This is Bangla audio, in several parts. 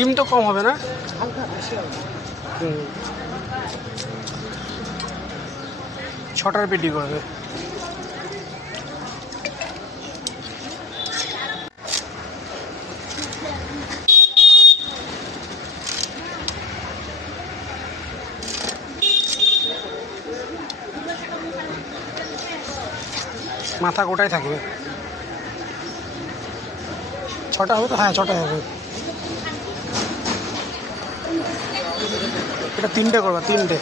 ডিম তো কম হবে না? হালকা বেশি হবে। 6টার পেটি করবে। মাথা গোটাই থাকবে। 6টা হবে তো? হ্যাঁ 6টা হবে। এটা 3টে করবা, 3টে।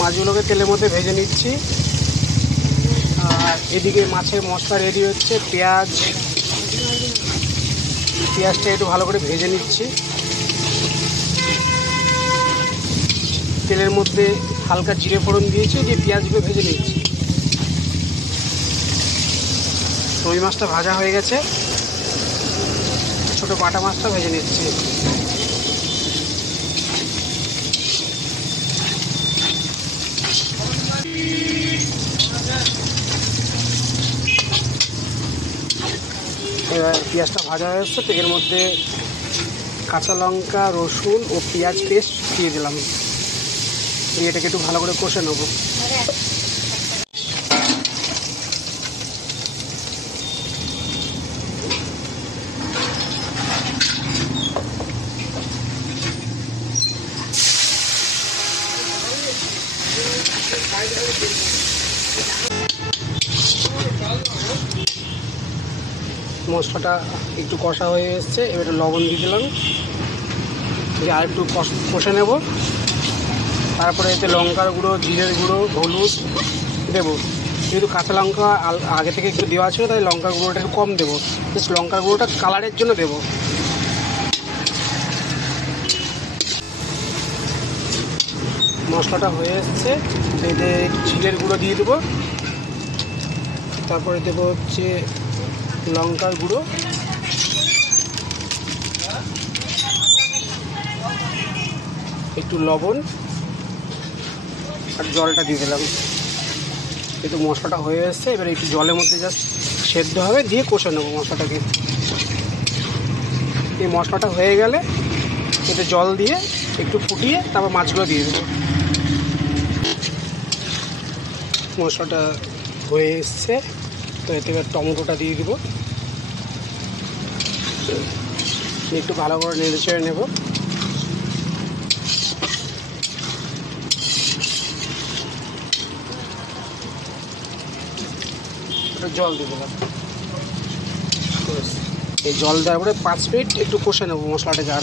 মাছগুলোকে তেলের মধ্যে ভেজে নিচ্ছি। আর এদিকে মাছের মশলা রেডি হচ্ছে। পেঁয়াজটা একটু ভালো করে ভেজে নিচ্ছি। তেলের মধ্যে হালকা জিরে ফোড়ন দিয়েছি, দিয়ে পেঁয়াজগুলো ভেজে নিচ্ছি। রুই মাছটা ভাজা হয়ে গেছে, ছোটো বাটা মাছটা ভেজে নিচ্ছি। এবার পেঁয়াজটা ভাজা হয়ে এসছে, তো এর মধ্যে কাঁচা লঙ্কা, রসুন ও পেঁয়াজ পেস্ট দিয়ে দিলাম। এটাকে একটু ভালো করে কষে নেব। মশলাটা একটু কষা হয়ে এসছে, এবারে লবণ দিয়ে দিলাম, দিয়ে আর একটু কষে নেব। তারপরে এতে লঙ্কার গুঁড়ো, জিরের গুঁড়ো, হলুদ দেবো। যেহেতু কাঁচা লঙ্কা আগে থেকে একটু দেওয়া ছিল, তাই লঙ্কার গুঁড়োটা একটু কম দেবো। জাস্ট লঙ্কার গুঁড়োটা কালারের জন্য দেবো। মশলাটা হয়ে এসছে, এতে জিরের গুঁড়ো দিয়ে দেবো। তারপরে দেবো হচ্ছে লঙ্কার গুঁড়ো, একটু লবণ আর জলটা দিয়ে দিলাম। একটু মশলাটা হয়ে এসছে, এবার একটু জলের মধ্যে জাস্ট সেদ্ধ হবে, দিয়ে কষে নেবো মশলাটাকে। এই মশলাটা হয়ে গেলে এতে জল দিয়ে একটু ফুটিয়ে তারপর মাছগুলো দিয়ে দেবো। মশলাটা হয়ে এসছে, তো এতে এবার টমেটোটা দিয়ে দেবো। একটু ভালো করে নেড়ে চেড়ে নেব। জল দিয়ে দেবো। এই জল দেওয়ার পরে 5 মিনিট একটু কষে নেবো মশলাটাকে। আর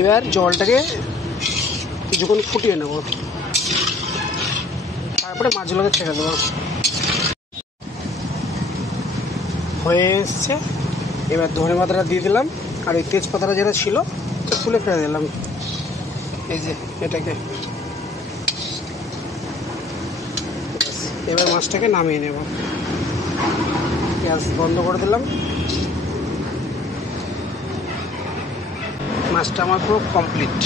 এবার জলটাকে কিছুক্ষণ ফুটিয়ে নেব, তারপরে মাছগুলোকে ছেড়ে দেবো। হয়ে এসছে, এবার ধনে পাতাটা দিয়ে দিলাম, আর এই তেজপাতাটা যেটা ছিল তুলে ফেলে দিলাম। এই যে এটাকে, এবার মাছটাকে নামিয়ে নেব। গ্যাস বন্ধ করে দিলাম। মাছটা আমার পুরো কমপ্লিট।